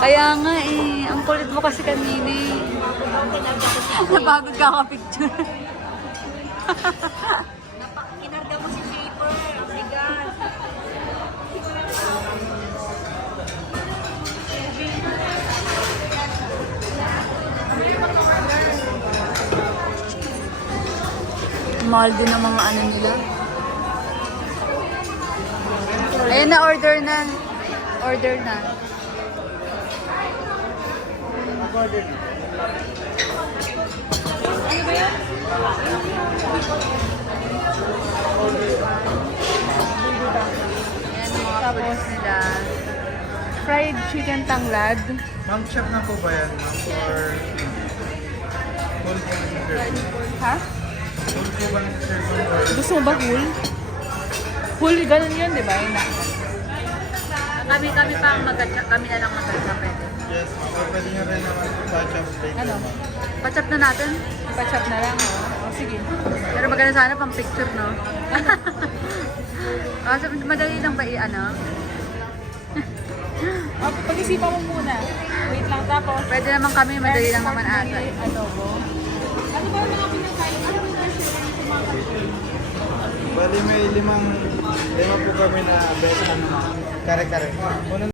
Kaya nga eh, ang kulit mo kasi kanina eh. Napagod ka ka-picture. Kinarga mo si Shaper. Ang bigat. Mahal din ang mga ano nila. Ayun na, order na. Order na. Order. Ano ba yan? Ayan, mga foods nila. Fried chicken tanglad. Ma'am, chef na po ba yan, ma'am? Or full po na serve? Ha? Full po ba na serve? Gusto mo ba whole? Whole, ganun yun, di ba? Yun na. Kami pa ang kami na lang mag-gatsa pwede. Yes, ma'am. Or pwede nyo rin naman po patch-up later, Ano? ma'am. Pachap na natin. Ipachop na lang, oh. O, sige. Pero maganda sana pang picture, no? Kasi madali lang ba i-ano? Oh, pag-isipan mo muna. Wait lang, tapos. Pwede naman kami, madali lang naman ata. Adobo. Ano ba yung mga pinakain? Ano yung restaurant yung mga Bali, may lima po kami na best ano, kare-kare. Una